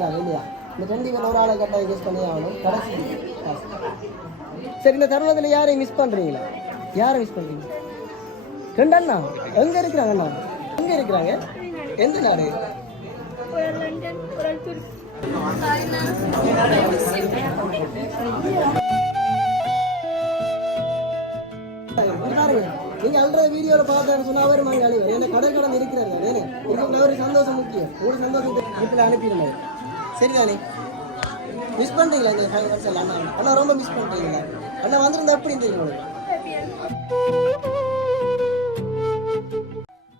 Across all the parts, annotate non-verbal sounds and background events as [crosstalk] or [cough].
இருக்கிறாங்க இல்லையா? இந்த ரெண்டு பேர் ஒரு ஆளை கட்டாயம் கெஸ் பண்ணி ஆகணும். கடைசி. சரி இந்த தருணத்தில் யாரையும் மிஸ் பண்ணுறீங்களா யாரை மிஸ் பண்ணுறீங்க ரெண்டு அண்ணா. எங்கே இருக்கிறாங்க அண்ணா? எங்கே இருக்கிறாங்க? எந்த நாடு? நீங்க அல்ற வீடியோல பார்த்தேன்னு சொன்னா அவர் மாதிரி அழிவர். ஏன்னா கடல் இருக்கிறாரு. ஏன்னு இதுக்கு சந்தோஷம் முக்கியம். ஒரு சந்தோஷம் வீட்டில் அனுப்பிடுங்க. சரிதானே மிஸ் பண்றீங்களா இந்த ஃபைவ் மந்த்ஸ் எல்லாம்? அண்ணா ரொம்ப மிஸ் பண்றீங்களா? அண்ணா வந்திருந்தா எப்படி இருந்தீங்க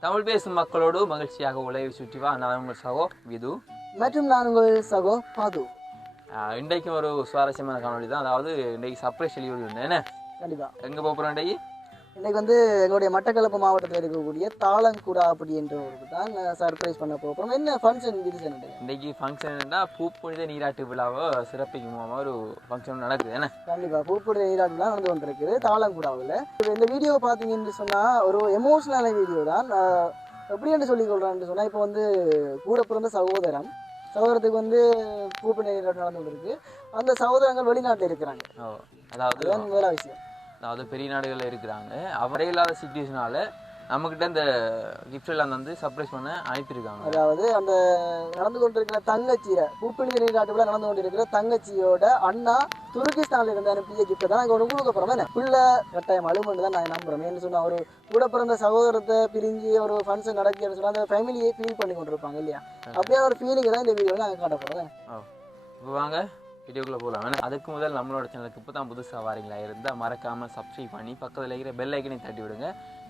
தமிழ் பேசும் மக்களோடு மகிழ்ச்சியாக உலகை சுற்றி வா. நான் உங்கள் சகோ விது. மற்றும் நான் உங்கள் சகோ பாது. இன்றைக்கு ஒரு சுவாரஸ்யமான காணொளி தான். அதாவது இன்றைக்கு சர்ப்ரைஸ் ஒன்று என்ன? கண்டிப்பா. எங்கே போகிறோம் இன்றைக்கு? இன்னைக்கு வந்து எங்களுடைய மட்டக்களப்பு மாவட்டத்தில் இருக்கக்கூடிய தாளங்குடா அப்படி என்ற ஒரு தான் சர்ப்ரைஸ் பண்ண போகிறோம் என்ன ஃபங்க்ஷன் இது இன்றைக்கு ஃபங்க்ஷன் பூப்புனித நீராட்டு விழாவை சிறப்பிக்கும் ஒரு ஃபங்க்ஷன் நடக்குது. என்ன? கண்டிப்பா பூப்புடைய நீராட்டுலாம் நடந்து கொண்டிருக்குது தாளங்குடாவில். இந்த வீடியோ பார்த்தீங்கன்னு சொன்னா ஒரு எமோஷனலான வீடியோ தான். ஆஹ் எப்படி என்று சொல்லிக் கொள்றான்னு சொன்னா இப்போ வந்து கூட பிறந்த சகோதரன் சகோதரத்துக்கு வந்து பூப்புடைய நீராட்டு நடந்து கொண்டிருக்கு. அந்த சகோதரங்கள் வெளிநாட்டில் இருக்கிறாங்க. அதாவது? முதலாவது விஷயம். அதாவது பெரிய நாடுகளில் இருக்கிறாங்க. அவரே இல்லாத சுச்சுவேஷனால நம்மக்கிட்ட இந்த gift எல்லாம் வந்து சர்ப்ரைஸ் பண்ண அனுப்பியிருக்காங்க. அதாவது அந்த நடந்து கொண்டிருக்கிற தங்கச்சியில பூப்புனித நீராட்டுல நடந்து கொண்டிருக்கிற தங்கச்சியோட அண்ணா துருக்கிஸ்தான்ல இருந்து அனுப்பிய கிஃப்ட் தான் நாங்கள் ஒன்று கொடுக்க என்ன? உள்ள கட்டாயம் அழுமன்னு தான் நான் நம்புறோம் ஏன்னு சொன்னா ஒரு கூட பிறந்த சகோதரத்தை பிரிஞ்சு ஒரு ஃபங்க்ஷன் நடக்குதுன்னு சொன்னா அந்த ஃபேமிலியை ஃபீல் பண்ணி கொண்டிருப்பாங்க இல்லையா? அப்படியே ஒரு ஃபீலிங் தான் இந்த வீடியோவில் நாங்கள் காட்ட இப்போ வாங்க. வீடியோக்குள்ளே போகலாம் வேணா அதுக்கு முதல் நம்மளோட சேனலுக்கு இப்போ தான் புதுசாக வாரீங்களா? இருந்தால் மறக்காமல் சப்ஸ்கிரைப் பண்ணி பக்கத்தில் இருக்கிற பெல் ஐக்கனையும் தட்டி விடுங்க.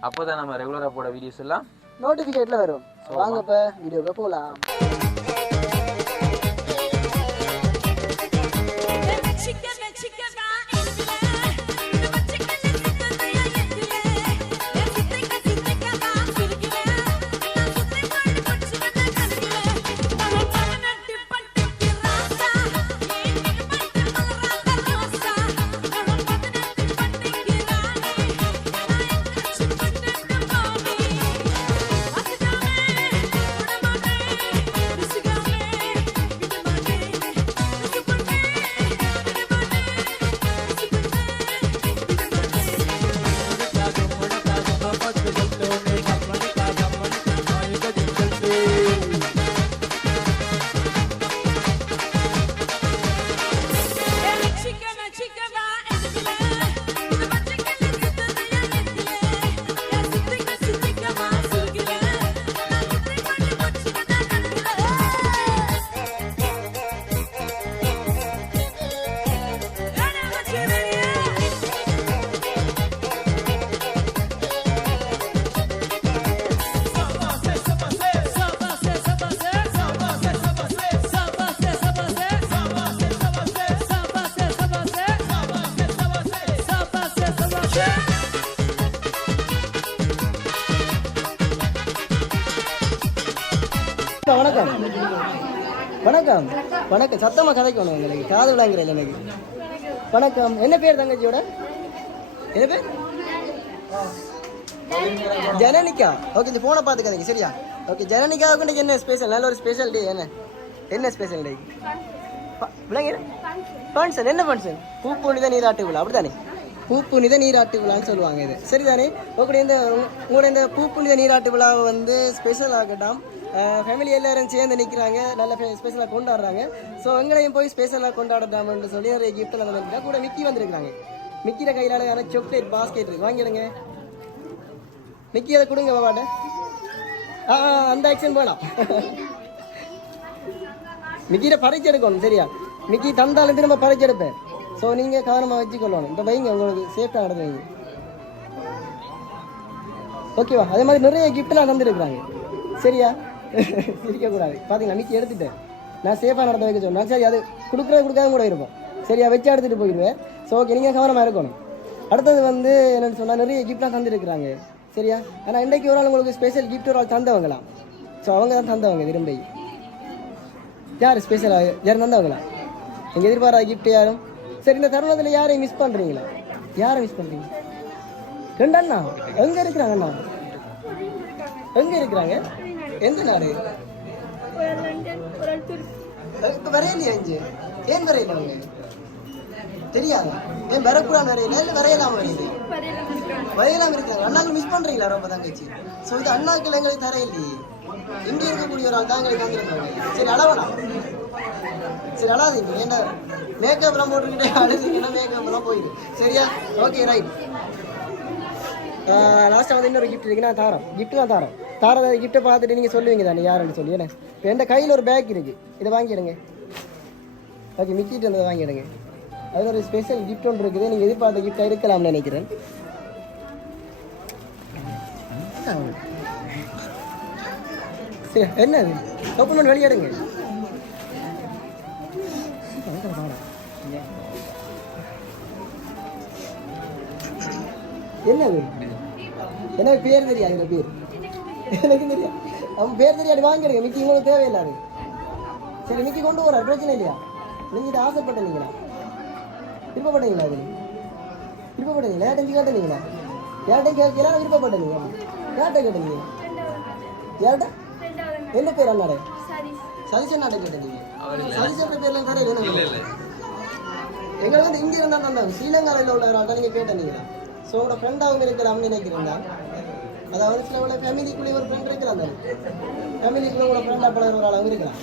அப்போ தான் நம்ம ரெகுலராக போட வீடியோஸ் எல்லாம் நோட்டிஃபிகேட்ல வரும். வாங்க இப்ப வீடியோக்கு போகலாம் வணக்கம். வணக்கம். வணக்கம். சத்தமாக கதைக்கணும் எங்களுக்கு காது விளாங்குற எனக்கு வணக்கம். என்ன பேர் தங்கச்சியோட? என்ன பேர்? ஜனனிகா. ஓகே இந்த ஃபோனை பார்த்துக்காதீங்க சரியா? ஓகே ஜனனிகாவுக்கு இன்னைக்கு என்ன ஸ்பெஷல் நல்ல ஒரு ஸ்பெஷல் டே என்ன? என்ன ஸ்பெஷல் டே விளங்க ஃபங்க்ஷன் என்ன ஃபங்க்ஷன் பூப்புனித நீராட்டு விழா. அப்படிதானே பூப்புனித நீராட்டு விழான்னு சொல்லுவாங்க இது. சரிதானே? உங்களுடைய இந்த உங்களுடைய இந்த பூப்புனித நீராட்டு விழாவை வந்து ஸ்பெஷல் ஆகட்டும். ஃபேமிலி எல்லாரும் சேர்ந்து நிற்கிறாங்க நல்ல ஸ்பெஷலாக கொண்டாடுறாங்க. ஸோ எங்களையும் போய் ஸ்பெஷலாக கொண்டாடுறாமன்னு சொல்லி நிறைய gift எல்லாம் வந்துருக்கா கூட மிக்கி வந்திருக்காங்க மிக்கிற கையில் அழகான சாக்லேட் பாஸ்கெட் இருக்கு. வாங்கிடுங்க. மிக்கி அதை கொடுங்க பாபாட்ட ஆ அந்த ஆக்ஷன் போகலாம் மிக்கிட்ட பறிச்சு எடுக்கணும் சரியா? மிக்கி தந்தாலும் திரும்ப பறிச்சு எடுப்பேன். ஸோ நீங்கள் கவனமாக வச்சுக்கொள்ளணும். இந்த வைங்க உங்களுக்கு சேஃப்டாக நடந்து ஓகேவா அதே மாதிரி நிறைய கிஃப்ட்லாம் தந்துருக்குறாங்க. சரியா? [laughs] சிரிக்கக்கூடாது. பார்த்தீங்களா மிக்கி எடுத்துட்டேன் நான் சேஃபாக நடத்த வைக்க சொன்னேன். சரி அது கொடுக்குறது கொடுக்காத கூட இருப்போம். சரியா வச்சு எடுத்துகிட்டு போயிடுவேன். ஸோ ஓகே நீங்கள் கவனமாக இருக்கணும். அடுத்தது வந்து என்னென்னு சொன்னால் நிறைய கிஃப்ட்லாம் தந்துருக்குறாங்க. சரியா? ஆனால் இன்றைக்கு ஒரு ஆள் உங்களுக்கு ஸ்பெஷல் கிஃப்ட் ஒரு ஆள் தந்தவங்களாம் ஸோ அவங்க தான் தந்தவங்க விரும்பி. யார் ஸ்பெஷலாக யார் தந்தவங்களா? எங்கள் எதிர்பாராத கிஃப்ட் யாரும்? சரி இந்த தருணத்தில் யாரையும் மிஸ் பண்ணுறீங்களா யாரை மிஸ் பண்ணுறீங்க ரெண்டு அண்ணா? எங்கே இருக்கிறாங்க அண்ணா? எங்கே இருக்கிறாங்க? எந்த நாடு? இப்போ வரையலையா இஞ்சி ஏன் வரையல அவங்க தெரியாதா? ஏன் வரக்கூடாது வரையில இல்லை வரையலாம் வரையில வரையில இருக்கிறாங்க வரையலாம் இருக்கிறாங்க அண்ணாக்கு மிஸ் பண்றீங்களா ரொம்ப தங்கச்சி? ஸோ இது அண்ணாக்கள் எங்களுக்கு தர இல்லையே இங்கே இருக்கக்கூடிய ஒரு ஆள் தான் எங்களுக்கு வந்திருக்காங்க சரி அளவனா சரி அழாதீங்க ஏன்னா மேக்கப் எல்லாம் போட்டுக்கிட்டே அழுதுங்கன்னா மேக்கப் எல்லாம் போயிடும் சரியா? ஓகே ரைட் லாஸ்ட்டாக வந்து இன்னொரு கிஃப்ட் இருக்கு. நான் தாரோம். தான் தாரம். தார கிஃப்ட்டை பார்த்துட்டு நீங்கள் சொல்லுவீங்க தானே யாருன்னு சொல்லி என்ன? இப்போ என் கையில் ஒரு பேக் இருக்குது இதை வாங்கிடுங்க. ஓகே மிக்கிட்டு வந்ததை வாங்கிடுங்க. அது ஒரு ஸ்பெஷல் கிஃப்ட் ஒன்று இருக்குது. நீங்கள் எதிர்பார்த்த கிஃப்டாக இருக்கலாம்னு நினைக்கிறேன். சரி என்ன அது? ஓப்பன் பண்ணி என்ன எனக்கு பேர் தெரியாது இந்த பேர். எனக்கு தெரியாது. அவன் பேர் தெரியாது வாங்கிடுங்க. மிக்கி உங்களுக்கு தேவையில்லாது. சரி மிக்கி கொண்டு போறாரு பிரச்சனை இல்லையா? நீங்க இதை? ஆசைப்பட்ட நீங்களா விருப்பப்பட்டீங்களா அது விருப்பப்பட்டீங்களா யார்ட்டையும் கேட்டீங்களா யார்ட்டையும் கேட்கலாம் விருப்பப்பட்டீங்க யார்கிட்ட கேட்டீங்க யார்கிட்ட? என்ன பேர் அண்ணாடே? சதீஷ் அண்ணாடே கேட்டீங்க சதீஷ் அண்ணா பேர்லாம் தரையில் என்ன எங்களுக்கு வந்து இங்க இருந்தா தந்தாங்க ஸ்ரீலங்காவில் உள்ள ஒரு ஆள்தான் நீங்க கேட்டீங்களா ஸோ உங்களோட ஃப்ரெண்டாகவும் இருக்கிறான்னு நினைக்கிறேன்டா. அதாவது சில உள்ள ஃபேமிலிக்குள்ளே ஒரு ஃப்ரெண்ட் இருக்கிறான் தானே ஃபேமிலிக்குள்ளே உங்களோட ஃப்ரெண்டாக பழகிற ஒரு ஆளாகவும் இருக்கிறான்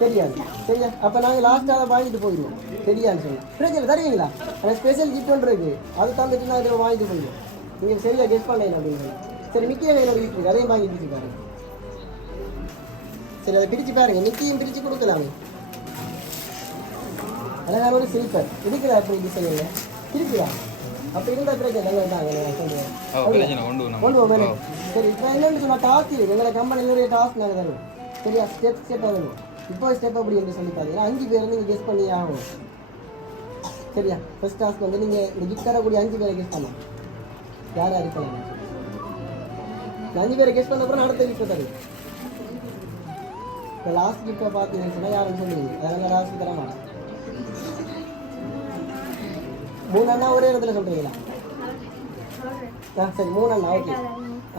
தெரியாது. சரியா? அப்போ நாங்கள் லாஸ்ட்டாக அதை வாங்கிட்டு போயிடுவோம். தெரியான்னு சொல்லி. பிரச்சனை தருவீங்களா? எனக்கு ஸ்பெஷல் கிஃப்ட் ஒன்று இருக்கு. அது தந்துட்டு நான் இதை வாங்கிட்டு போயிடுவோம். நீங்கள் சரியாக கெஸ்ட் பண்ணல அப்படின்னு. சரி மிக்கிய வேணும் கிஃப்ட் இருக்குது அதையும் வாங்கி பிரிச்சு பாருங்க. சரி அதை பிரித்து பாருங்க. நிக்கியும் பிரிச்சு கொடுக்கலாமே. அழகான ஒரு சில்பர் இருக்குதா அப்படி டிசைனில் இருக்குதா அப்போ இருந்தால் பிரச்சனை நாங்கள் தாங்க நான் சொல்லுவேன் கொண்டு சரி இப்போ என்னன்னு சொன்னா டாஸ்க் இருக்கு எங்களை கம்பெனி நிறைய டாஸ்க் நாங்கள் தருவோம். சரியா? ஸ்டெப் ஸ்டெப் தருவோம். இப்போ ஸ்டெப் அப்படி என்று சொல்லி பார்த்தீங்கன்னா அஞ்சு பேர் நீங்கள் கெஸ் பண்ணி ஆகணும். சரியா? ஃபர்ஸ்ட் டாஸ்க் வந்து நீங்கள் இந்த கிஃப்ட் தரக்கூடிய அஞ்சு பேரை கெஸ் பண்ணலாம். யார் யார் இருக்கலாம் அஞ்சு பேரை கெஸ் பண்ண அப்புறம் அடுத்த கிஃப்ட் தருவோம் இப்போ லாஸ்ட் கிஃப்ட்டை பார்த்தீங்கன்னு சொன்னால் யாரும் சொல்லுவீங்க? அதனால லாஸ்ட் தர மாட்டேன் மூணு அண்ணா ஒரே இடத்துல சொல்கிறீங்களா ஆ சரி மூணு அண்ணா ஓகே.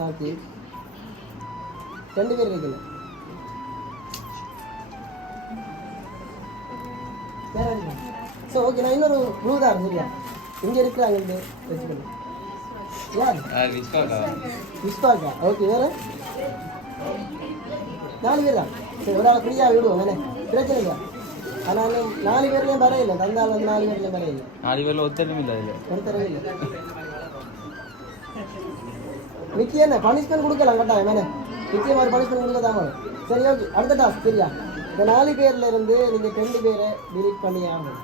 ஓகே. ரெண்டு பேர் இருக்குல்ல ஸோ ஓகே நான் இன்னொரு ப்ளூ தான் சரியா இங்கே இருக்கிறாங்க இந்த வச்சுக்கணும். விஸ்வாக்கா ஓகே வேற? நாலு பேர்? தான் சரி ஒரு ஆள் ஃப்ரீயாக விடுவோம் வேணே பிரச்சனை இல்லை ஆனால் நாலு பேர்லேயும் வரையில்லை தந்தால் வந்து நாலு பேர்லேயும் வரையில்லை நாலு பேர்ல ஒத்தலும் இல்லை அதில். ஒருத்தரவே இல்லை. மிக்கி என்ன? பனிஷ்மெண்ட் கொடுக்கலாம் கட்டாயம். என்ன? நிச்சயமா ஒரு பனிஷ்மெண்ட் கொடுக்க தான் வேணும். சரி ஓகே அடுத்த டாஸ்க் சரியா? இந்த நாலு பேர்ல இருந்து நீங்க ரெண்டு பேரை delete பண்ணி ஆகணும்.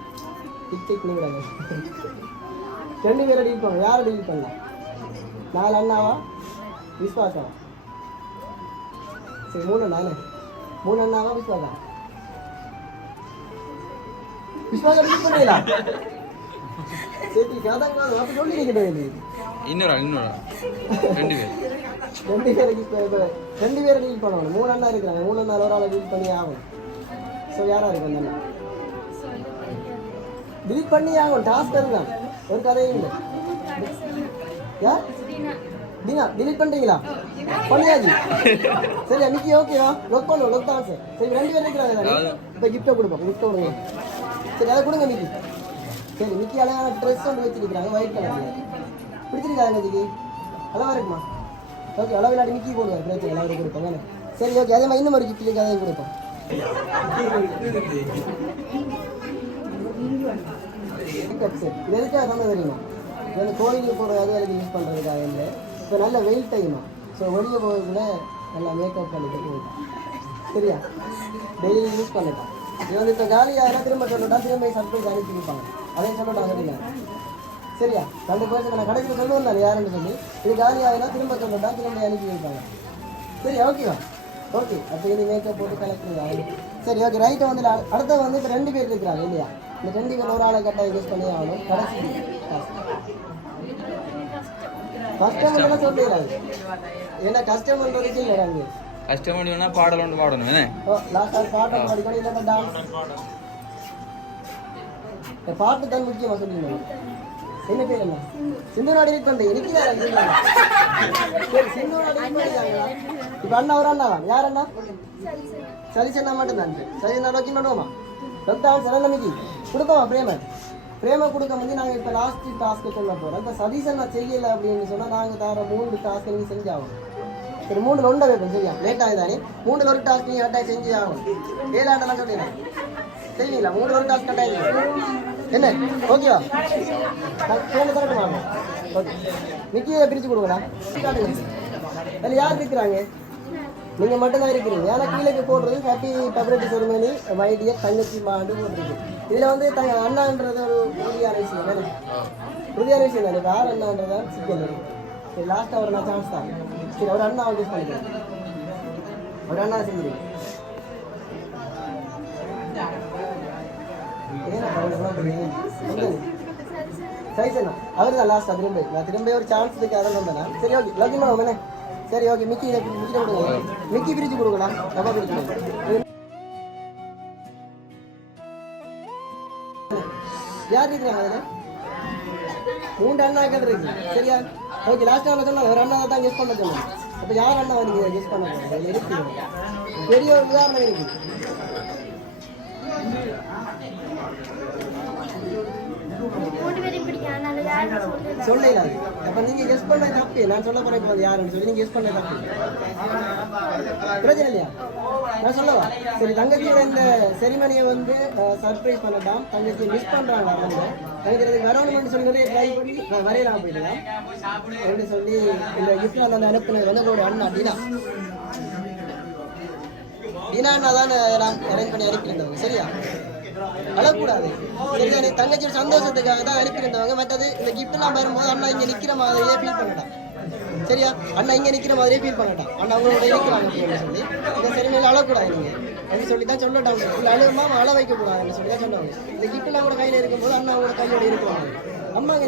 டிக் டிக் விடாங்க ரெண்டு பேரை delete பண்ணணும். யாரை delete பண்ணலாம்? நாலு அண்ணாவா? விஸ்வாசா? சரி மூணு அண்ணா என்ன? மூணு அண்ணாவா விஸ்வாசா? இன்னொரு இன்னொரு ரெண்டு பேர். ரெண்டு இப்ப ரெண்டு பேரை டீல் பண்ணணும். மூணு அண்ணா இருக்கிறாங்க. மூணு அண்ணா ஒரு ஆளை டீல் பண்ணி ஆகணும். ஸோ யாரா இருக்கு அந்த அண்ணா டீல் பண்ணி ஆகணும். டாஸ்க் அதுதான். ஒரு கதையும் இல்லை. யார்? தீனா. Delete பண்ணிட்டீங்களா பண்ணியாச்சு. சரி அன்னைக்கு ஓகேவா லொக் பண்ணுவோம் லொக் தான் சார் சரி ரெண்டு பேர் இருக்கிறாங்க. தானே இப்போ கிஃப்ட்டை கொடுப்போம். கிஃப்ட்டை கொடுங்க. சரி அதை கொடுங்க மிக்கி. சரி மிக்கி அழகான ட்ரெஸ் ஒன்று வச்சிருக்கிறாங்க ஒயிட் கலர் பிடிச்சிருக்கா இன்னைக்கு அளவாக இருக்குமா? ஓகே அளவு இல்லாட்டி மிக்கி போடுவார். பிரச்சனை அளவு கொடுப்போம் சரி ஓகே அதே மாதிரி இன்னும் ஒரு கிஃப்ட் அதையும் கொடுப்போம். இது எதுக்காக சொன்ன தெரியுமா? இது வந்து கோயிலுக்கு போகிற வேலைக்கு யூஸ் பண்ணுறதுக்காக இல்லை. இப்போ நல்ல வெயில் டைமா ஸோ வெளியே போகிறதுல நல்லா மேக்கப் பண்ணிட்டு சரியா? டெய்லி யூஸ் பண்ணிட்டான் இது வந்து இப்போ காலியாக திரும்ப சொல்லட்டா திரும்ப சர்ப்ரைஸ் அனுப்பி இருப்பாங்க அதையும் சொல்லட்டாங்க சரிங்களா சரியா? ரெண்டு பேருக்கு நான் கடைசியில் சொல்லுவேன் நான் யாருன்னு சொல்லி. இது காலியாகினா திரும்ப சொல்லட்டா திரும்ப அனுப்பி வைப்பாங்க. சரி ஓகேவா ஓகே அப்போ இது மேக்கப் போட்டு கலக்குறீங்க சரி ஓகே ரைட்டை வந்து அடுத்த வந்து இப்போ ரெண்டு பேர் இருக்கிறாங்க இல்லையா? இந்த ரெண்டு பேர் ஒரு ஆளை கட்டாயம் யூஸ் பண்ணி ஆகணும். கடைசி. கஸ்டமர் சொல்லிடுறாங்க. ஏன்னா கஸ்டமர்ன்றதுக்கு இல்லை நாங்கள் கஷ்டப்படி வேணா பாடல் ஒன்று பாடணும் என்ன? பாட்டு தான் முக்கியமாக சொல்லிடுங்க என்ன பேர் என்ன? சிந்து நாடு பண்ணுறீங்க நிற்கிறாரா சரி சிந்துனோட டெலிட் இப்போ அண்ணா ஒரு அண்ணா யார் அண்ணா? சரி சலிச்சண்ணா மட்டும் தான் சலிச்சண்ணா லோக்கி பண்ணுவோமா லொக்டான் சரண நம்பிக்கை. கொடுக்கோமா பிரேம? பிரேம கொடுக்க வந்து நாங்கள் இப்போ லாஸ்ட் டாஸ்க்கு சொல்ல போகிறோம் இப்போ சதீசன் நான் செய்யலை அப்படின்னு சொன்னால் நாங்கள் தர மூணு டாஸ்க்கு நீங்கள் செஞ்சாகணும். சரி மூணு ஒன்றை வைப்போம் சரியா? லேட் ஆகுதானே மூணு ஒரு டாஸ்க் நீங்கள் கட்டாயம் செஞ்சு ஆகும் ஏழாண்டெல்லாம் சொல்லிடுறேன் செய்வீங்களா மூணு ஒரு டாஸ்க் கட்டாயம் என்ன? ஓகேவா? ஃபோன் தரட்டுமா ஓகே. நிக்கியை பிரித்து கொடுங்கடா. அதில் யார் இருக்கிறாங்க நீங்கள் மட்டும்தான் இருக்கிறீங்க ஏன்னா கீழே போடுறது ஹாப்பி பப்ளிக் செரிமனி மைடியர் தங்கச்சி மாண்டு போட்டிருக்கு இதில் வந்து த அண்ணான்றது ஒரு உறுதியான விஷயம் தானே? உறுதியான விஷயம் தானே? வேறு அண்ணான்றதான் சிக்கல் இருக்கு சரி லாஸ்ட்டாக ஒரு நான் சான்ஸ் தான் சரி ஒரு அண்ணா யூஸ் பண்ணிக்கிறேன் ஒரு அண்ணா செஞ்சிருக்கேன் சரி சரி அவர் தான் லாஸ்ட் திரும்ப நான் திரும்ப ஒரு சான்ஸ் இருக்கு அதான் சரி ஓகே. லோக்கிமா மேனே சரி ஓகே. மிக்கி இதை மிக்கி கொடுங்க. மிக்கி பிரிச்சு டப்பா பிரிச்சு யார் இருக்கிறாங்க அதில்? மூன்று இருக்கு. சரியா? ஓகே லாஸ்ட் டைம்ல சொன்னாங்க ஒரு அண்ணா தான் கெஸ் பண்ண சொன்னாங்க அப்போ யார் அண்ணா நீங்க கெஸ் பண்ண போறீங்க அதில் இருக்கு பெரிய ஒரு உதாரணம் இருக்கு மூணு பேரையும் பிடிக்கும் அதனால யாரும் சொல்றது சொல்லல அது அப்ப நீங்க கெஸ் பண்ண தப்பு. நான் சொல்ல போறேன் இப்போ அது யாருன்னு சொல்லி நீங்க கெஸ் பண்ண தப்பு. பிரச்சனை இல்லையா? நான் சொல்லவா? சரி தங்கச்சியோட இந்த செரிமனியை வந்து சர்ப்ரைஸ் பண்ணட்டாம். தங்கச்சி மிஸ் பண்றாங்க அவங்க. தங்கச்சி அதுக்கு வரணும்னு சொல்லி நிறைய ட்ரை பண்ணி நான் வரையலாம் போயிடலாம். அப்படின்னு சொல்லி இந்த கிஃப்ட் வந்து அனுப்புனது வந்து உங்களோட அண்ணா அப்படின்னா டினா அண்ணா தான் எல்லாம் அரேஞ்ச் பண்ணி அனுப்பியிருந்தவங்க. சரியா? அழக்கூடாது. சரியா? நீ தங்கச்சியோட சந்தோஷத்துக்காக தான் அனுப்பியிருந்தவங்க. மற்றது இந்த gift எல்லாம் வரும்போது அண்ணா இங்க நிக்கிற மாதிரியே ஃபீல் பண்ணட்டான் சரியா? அண்ணா இங்க நிக்கிற மாதிரியே ஃபீல் பண்ணட்டான் அண்ணா அவங்களோட இருக்கிறாங்க அப்படின்னு சொல்லி. இந்த சரிமையில அழக்கூடாது நீங்க. அப்படின்னு சொல்லி தான் சொல்லட்டாங்க இல்ல அழுமா அழ வைக்க கூடாதுன்னு சொல்லி தான் சொன்னாங்க. இந்த gift எல்லாம் கூட கையில இருக்கும்போது அண்ணா உங்களோட கையோட இருக்கிறாங்க அம்மா அங்க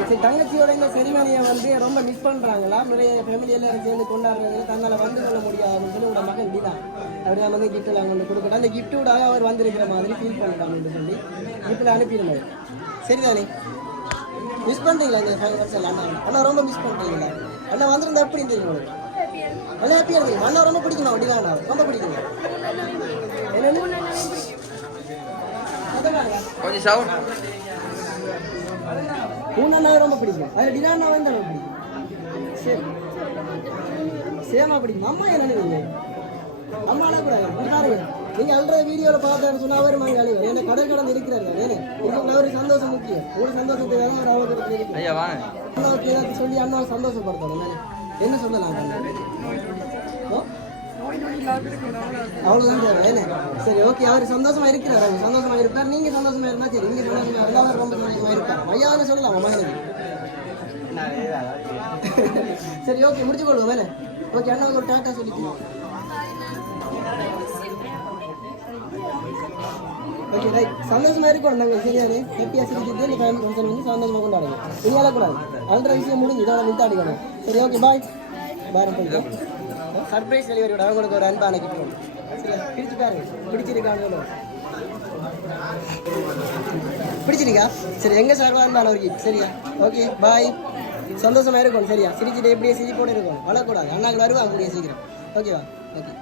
சரி தங்கச்சியோட இந்த செரிமனியை வந்து ரொம்ப மிஸ் பண்றாங்களா? நிறைய ஃபேமிலி எல்லாரும் சேர்ந்து கொண்டாடுறது தன்னால வந்து கொள்ள முடியாதுன்னு சொல்லி உங்களோட மகன் டினா அப்படியே வந்து gift எல்லாம் வந்து கொடுக்கட்டும். அந்த gift-ஓட அவர் வந்திருக்கிற மாதிரி ஃபீல் பண்ணலாம்னு சொல்லி gift அனுப்பிடுங்க சரிதானே? மிஸ் பண்றீங்களா இந்த ஃபைவ் வருஷம் அண்ணா அண்ணா ரொம்ப மிஸ் பண்றீங்களா? அண்ணா வந்திருந்தா எப்படி இருந்தீங்க உங்களுக்கு? நல்லா ஹாப்பியாக இருந்தீங்க அண்ணா ரொம்ப பிடிக்கணும் அப்படிலாம் அண்ணா ரொம்ப பிடிக்கும்? கொஞ்சம் சவுண்ட் அண்ணா ரொம்ப பிடிக்கும். அதில் டினா அண்ணா வந்து ரொம்ப பிடிக்கும். சரி. சேமா பிடிக்கும். அம்மா என்ன நினைக்கிறீங்க அம்மா அழக்கூடாது நீங்க அல்ற வீடியோவில் பார்த்தான்னு சொன்னா அவர் அங்கே அழுவார். ஏன்னா கடல் கடந்து இருக்கிறாரு. ஏன்னா இதுக்கு அவருக்கு சந்தோஷம் முக்கியம். ஒரு அவருக்கு இருக்கு ஐயா வாங்க அண்ணாவுக்கு ஏதாச்சும் சொல்லி அண்ணாவை சந்தோஷப்படுத்தணும். என்னன்னு? என்ன சொல்லலாம் அண்ணா? அவ்வளவுதான் தேவை, என்ன? சரி ஓகே அவர் சந்தோஷமா இருக்கிறார் அவர் சந்தோஷமா இருப்பார். நீங்க சந்தோஷமா இருந்தா சரி நீங்க சந்தோஷமா இருந்தா அவர் ரொம்ப சந்தோஷமா இருப்பார். மையாவது சொல்லலாம் மகனுக்கு [laughs] சரி ஓகே முடிச்சு கொள்வோம் மேலே ஓகே அண்ணா ஒரு டாட்டா சொல்லிக்கலாம் ஓகே ரைட் சந்தோஷமா இருக்கணும் நாங்கள் சரியானே ஹாப்பியாக சிரிக்கிட்டு இந்த ஃபேமிலி ஃபங்க்ஷன் வந்து சந்தோஷமாக கொண்டாடுங்க. இனியால கூடாது அல்ட்ரா விஷயம் முடிஞ்சு இதோட வித்தாடிக்கணும் சரி ஓகே பாய் வேறு போயிட்டோம் சர்ப்ரைஸ் டெலிவரியோட அவங்களுக்கு ஒரு அன்பான கிஃப்ட் சரியா பாருங்க பிடிச்சிருக்கான்னு பிடிச்சிருக்கா? சரி எங்க சார்பா இருந்தாலும் ஒரு gift சரியா? ஓகே பாய் சந்தோஷமா இருக்கும் சரியா? சிரிச்சுட்டு எப்படியே சிரிப்போடு இருக்கும் வளரக்கூடாது. அண்ணாங்க வருவாங்க அப்படியே சீக்கிரம். ஓகேவா ஓகே